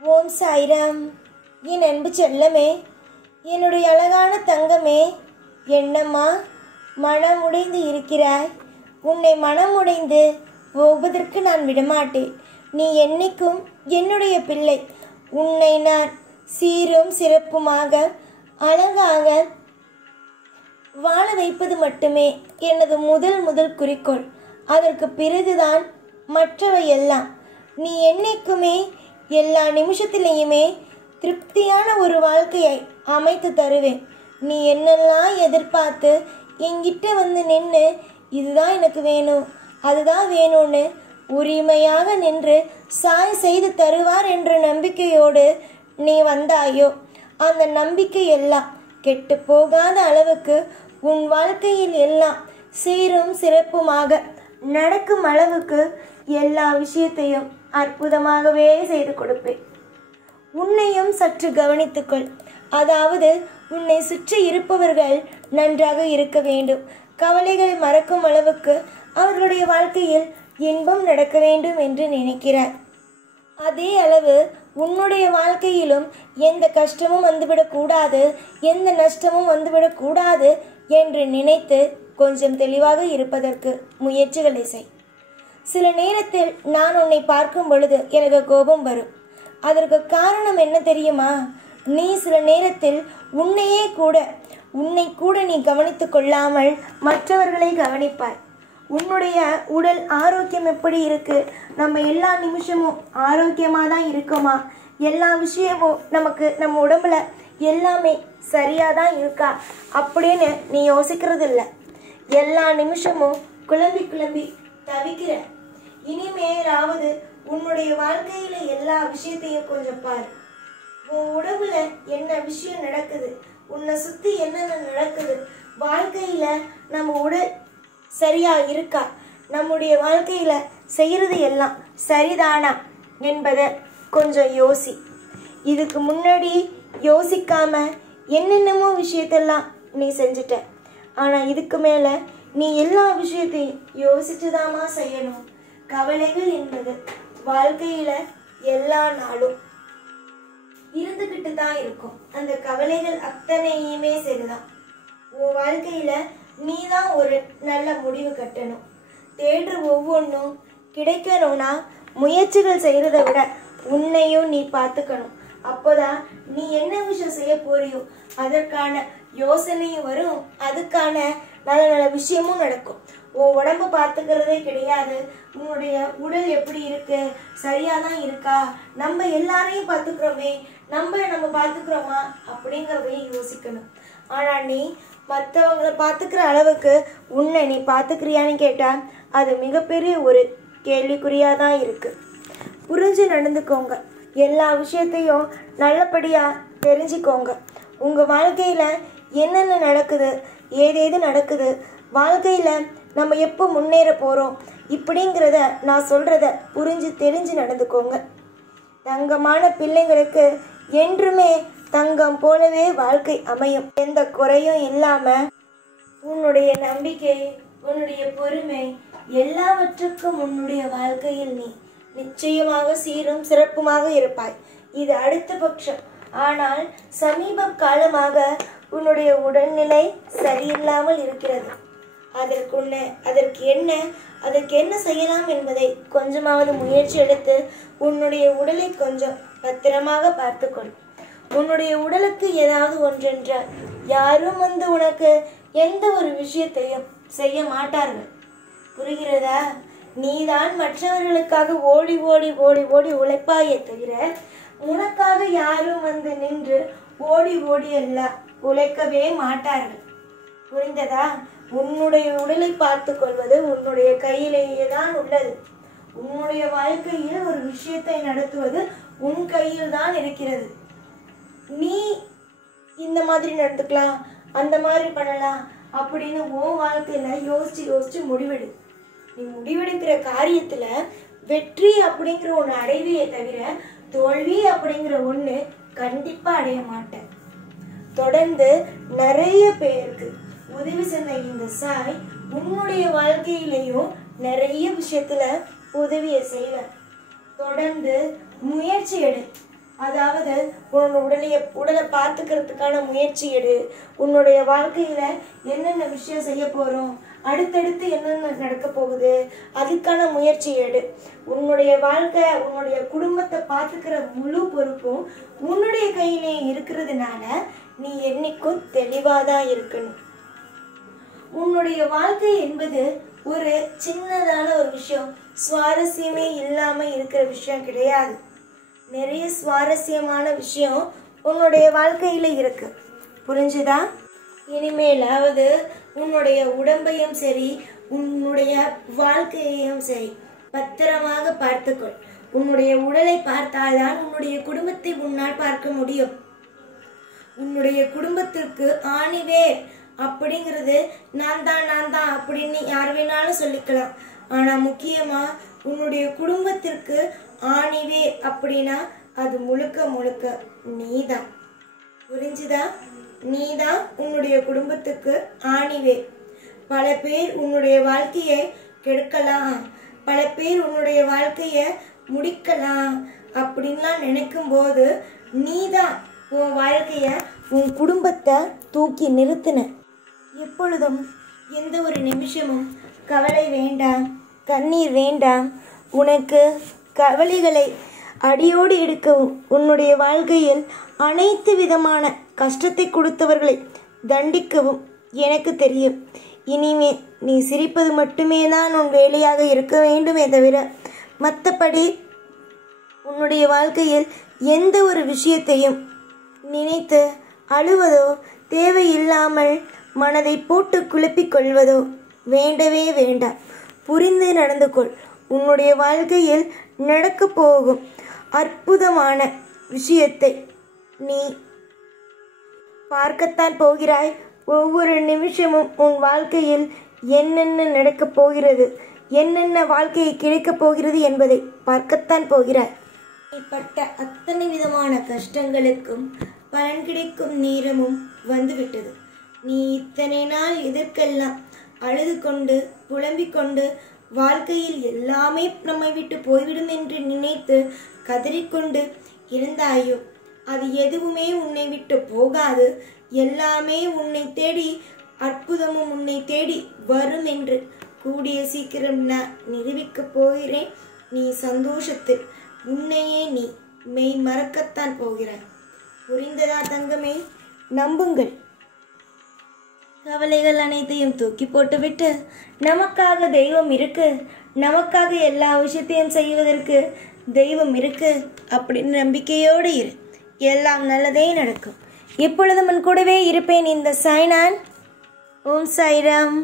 ஓம் சாய்ராம். என் அன்பு செல்லமே, என்னுடைய அழகான தங்கமே, என்னம்மா மனமுடைந்து இருக்கிறாய்? உன்னை மனமுடைந்து போவதற்கு நான் விடமாட்டேன். நீ என்னைக்கும் என்னுடைய பிள்ளை. உன்னை நான் சீரும் சிறப்புமாக அழகாக வாழ வைப்பது மட்டுமே எனது முதல் குறிக்கோள். அதற்கு பிறகுதான் மற்றவை எல்லாம். நீ என்னைக்குமே எல்லா நிமிஷத்திலேயுமே திருப்தியான ஒரு வாழ்க்கையை அமைத்து தருவேன். நீ என்னெல்லாம் எதிர்பார்த்து என்கிட்ட வந்து நின்று இதுதான் எனக்கு வேணும், அதுதான் வேணும்னு உரிமையாக நின்று சாய் செய்து தருவார் என்ற நம்பிக்கையோடு நீ வந்தாயோ, அந்த நம்பிக்கை எல்லாம் கெட்டு போகாத அளவுக்கு உன் வாழ்க்கையில் எல்லாம் சீரும் சிறப்புமாக நடக்கும் அளவுக்கு எல்லா விஷயத்தையும் அற்புதமாகவே செய்து கொடுப்பேன். உன்னையும் சற்று கவனித்துக்கொள். அதாவது உன்னை சுற்றி இருப்பவர்கள் நன்றாக இருக்க வேண்டும். கவலைகளை மறக்கும் அளவுக்கு அவர்களுடைய வாழ்க்கையில் இன்பம் நடக்க வேண்டும் என்று நினைக்கிறார். அதே அளவு உன்னுடைய வாழ்க்கையிலும் எந்த கஷ்டமும் வந்துவிடக்கூடாது, எந்த நஷ்டமும் வந்துவிடக்கூடாது என்று நினைத்து கொஞ்சம் தெளிவாக இருப்பதற்கு முயற்சிகளை செய். சில நேரத்தில் நான் உன்னை பார்க்கும் பொழுது எனக்கு கோபம் வரும். அதற்கு காரணம் என்ன தெரியுமா? நீ சில நேரத்தில் உன்னை கூட நீ கவனித்து கொள்ளாமல் மற்றவர்களை கவனிப்பாய். உன்னுடைய உடல் ஆரோக்கியம் எப்படி இருக்கு? நம்ம எல்லா நிமிஷமும் ஆரோக்கியமாக தான் இருக்கோமா? எல்லா விஷயமும் நம்ம உடம்புல எல்லாமே சரியாக தான் இருக்கா அப்படின்னு நீ யோசிக்கிறது இல்லை. எல்லா நிமிஷமும் குழம்பி தவிக்கிற. இனிமேலாவது உன்னுடைய வாழ்க்கையில எல்லா விஷயத்தையும் கொஞ்சம் பாரு. உன் உடம்புல என்ன விஷயம் நடக்குது, உன்னை சுத்தி என்னென்ன நடக்குது, வாழ்க்கையில நம்ம உடல் சரியா இருக்கா, நம்முடைய வாழ்க்கையில செய்யறது எல்லாம் சரிதானா என்பதை கொஞ்சம் யோசி. இதுக்கு முன்னாடி யோசிக்காம என்னென்னமோ விஷயத்தெல்லாம் நீ செஞ்சுட்ட. ஆனா இதுக்கு மேல நீ எல்லா விஷயத்தையும் யோசிச்சுதாமா செய்யணும். கவலைகள் என்பது வாழ்க்கையில எல்லா நாளும் இருந்துகிட்டு தான் இருக்கும். அந்த கவலைகள் அத்தனையுமே சரிதான். உன் வாழ்க்கையில நீதான் ஒரு நல்ல முடிவு கட்டணும். தேடுற ஒவ்வொன்றும் கிடைக்கணும்னா முயற்சிகள் செய்யறதை விட உன்னையும் நீ பார்த்துக்கணும். அப்போதான் நீ என்ன விஷயம் செய்ய போறியோ அதற்கான யோசனையும் வரும், அதுக்கான நல்ல நல்ல விஷயமும் நடக்கும். உன் உடம்பு பார்த்துக்கிறதே கிடையாது. உன்னுடைய உடல் எப்படி இருக்கு, சரியாதான் இருக்கா, நம்ம எல்லாரையும் பார்த்துக்கிறோமே, நம்ம பார்த்துக்கிறோமா அப்படிங்கிறதையும் யோசிக்கணும். ஆனா நீ மற்றவங்களை பார்த்துக்கிற அளவுக்கு உன்னை நீ பார்த்துக்கிறியான்னு கேட்டா அது மிகப்பெரிய ஒரு கேள்விக்குறியாதான் இருக்கு. புரிஞ்சு நடந்துக்கோங்க. எல்லா விஷயத்தையும் நல்லபடியா தெரிஞ்சுக்கோங்க. உங்க வாழ்க்கையில என்னென்ன நடக்குது, ஏதேது நடக்குது, வாழ்க்கையில நம்ம எப்போ முன்னேற போறோம் இப்படிங்கிறத நான் சொல்றத புரிஞ்சு தெரிஞ்சு நடந்துக்கோங்க. தங்கமான பிள்ளைங்களுக்கு என்றுமே தங்கம் போலவே வாழ்க்கை அமையும். எந்த குறையும் இல்லாம உன்னுடைய நம்பிக்கை, உன்னுடைய பொறுமை எல்லாவற்றுக்கும் உன்னுடைய வாழ்க்கையில் நீ நிச்சயமாக சீரும் சிறப்புமாக இருப்பாய். இது அடுத்த பட்சம். ஆனால் சமீப காலமாக உன்னுடைய உடல்நிலை சரியில்லாமல் இருக்கிறது. அதற்கு என்ன செய்யலாம் என்பதை கொஞ்சமாவது முயற்சி எடுத்து உன்னுடைய உடலை கொஞ்சம் பத்திரமாக பார்த்துக்கொள். உன்னுடைய உடலுக்கு ஏதாவது ஒன்றென்றால் யாரும் வந்து உனக்கு எந்த ஒரு விஷயத்தையும் செய்ய மாட்டார்கள். புரிகிறதா? நீதான் மற்றவர்களுக்காக ஓடி ஓடி ஓடி ஓடி உழைப்பாயே தவிர உனக்காக யாரும் வந்து நின்று ஓடி ஓடி எல்லாம் உழைக்கவே மாட்டார்கள். புரிந்ததா? உன்னுடைய உடலை பார்த்து கொள்வது உன்னுடைய கையிலேயே தான் உள்ளது. உன்னுடைய வாழ்க்கையில் ஒரு விஷயத்தை நடத்துவது உன் கையில் தான் இருக்கிறது. நீ இந்த மாதிரி நடந்துக்கலாம், அந்த மாதிரி பண்ணலாம் அப்படின்னு உன் வாழ்க்கையில யோசிச்சு முடிவெடு. நீ முடிவெடுக்கிற காரியத்துல வெற்றி அப்படிங்கிற ஒண்ணு அடைவையே தவிர தோல்வி அப்படிங்கிற ஒண்ணு கண்டிப்பா அடைய மாட்டேன். தொடர்ந்து நிறைய பேருக்கு உதவி செஞ்ச இந்த சாய் உன்னுடைய வாழ்க்கையிலையும் நிறைய விஷயத்துல உதவியை செய்வேன். தொடர்ந்து முயற்சி எடு. அதாவது உன்னோட உடலை பார்த்துக்கிறதுக்கான முயற்சி எடு. உன்னுடைய வாழ்க்கையில என்னென்ன விஷயம் செய்ய போறோம், அடுத்தடுத்து என்னென்ன நடக்க போகுது, அதுக்கான முயற்சி எடு. உன்னுடைய வாழ்க்கை, உன்னுடைய குடும்பத்தை பார்த்துக்கிற முழு பொறுப்பும் உன்னுடைய கையிலே இருக்கிறதுனால நீ என்னைக்கும் தெளிவாதான் இருக்கணும். உன்னுடைய வாழ்க்கை என்பது ஒரு சின்னதான ஒரு விஷயம், சுவாரஸ்யமே இல்லாம இருக்கிற விஷயம் கிடையாது. நிறைய சுவாரஸ்யமான விஷயம் உன்னுடைய வாழ்க்கையில இருக்கு. புரிஞ்சுதா? இனிமேலாவது உன்னுடைய உடம்பையும் சரி, உன்னுடைய வாழ்க்கையையும் சரி பத்திரமாக பார்த்துக்கொள். உன்னுடைய உடலை பார்த்தால்தான் உன்னுடைய குடும்பத்தை உன்னால் பார்க்க முடியும். உன்னுடைய குடும்பத்திற்கு ஆணிவேர் அப்படிங்கிறது நான் தான் அப்படின்னு யார் வேணாலும் சொல்லிக்கலாம். ஆனா முக்கியமா உன்னுடைய குடும்பத்திற்கு ஆணிவேர் அப்படின்னா அது முழுக்க முழுக்க நீதான். புரிஞ்சுதா? நீதான் உன்னுடைய குடும்பத்துக்கு ஆணிவேர். பல பேர் உன்னுடைய வாழ்க்கையை கெடுக்கலாம், பல பேர் உன்னுடைய வாழ்க்கைய முடிக்கலாம் அப்படின்லாம் நினைக்கும் போது நீதான் உன் வாழ்க்கைய, உன் குடும்பத்தை தூக்கி நிறுத்தின. எப்பொழுதும் எந்த ஒரு நிமிஷமும் கவலை வேண்டாம், கண்ணீர் வேண்டாம். உனக்கு கவலைகளை அடியோடு எடுக்கவும், உன்னுடைய வாழ்க்கையில் அனைத்து விதமான கஷ்டத்தை கொடுத்தவர்களை தண்டிக்கவும் எனக்கு தெரியும். இனிமே நீ சிரிப்பது மட்டுமே தான் உன் வேலையாக இருக்க வேண்டுமே தவிர மற்றபடி உன்னுடைய வாழ்க்கையில் எந்த ஒரு விஷயத்தையும் நினைத்து அழுவதோ, தேவையில்லாமல் மனதை போட்டு குழப்பிக் கொள்வதோ வேண்டவே வேண்டாம். புரிந்து நடந்து கொள். உன்னுடைய வாழ்க்கையில் நடக்க போகும் அற்புதமான விஷயத்தை நீ பார்க்கத்தான் போகிறாய். ஒவ்வொரு நிமிஷமும் உன் வாழ்க்கையில் என்னென்ன நடக்கப் போகிறது, என்னென்ன வாழ்க்கையை கிடைக்கப் போகிறது என்பதை பார்க்கத்தான் போகிறாய். நீ பட்ட அத்தனை விதமான கஷ்டங்களுக்கும் பலன் கிடைக்கும் நேரமும் வந்துவிட்டது. நீ இத்தனை நாள் எதற்கெல்லாம் அழுது கொண்டு புலம்பிக் கொண்டு வாழ்க்கையில் எல்லாமே நம்மை விட்டு போய்விடும் என்று நினைத்து கதறிக்கொண்டு இருந்தாயோ, அது எதுவுமே உன்னை விட்டு போகாது. எல்லாமே உன்னை தேடி, அற்புதமும் உன்னை தேடி வரும் என்று கூடிய சீக்கிரம் நான் நிரூபிக்கப் போகிறேன். நீ சந்தோஷத்தில் உன்னையே நீ மெய் மறக்கத்தான் போகிறாய். புரிந்ததா தங்கமே? நம்புங்கள். கவலைகள் அனைத்தையும் தூக்கி போட்டுவிட்டு நமக்காக தெய்வம் இருக்கு, நமக்காக எல்லா விஷயத்தையும் செய்வதற்கு தெய்வம் இருக்கு அப்படின்னு நம்பிக்கையோடு இரு. எல்லாம் நல்லதே நடக்கும். எப்பொழுதும் உன் கூடவே இருப்பேன். இந்த சாய்நான். ஓம் சாய்ராம்.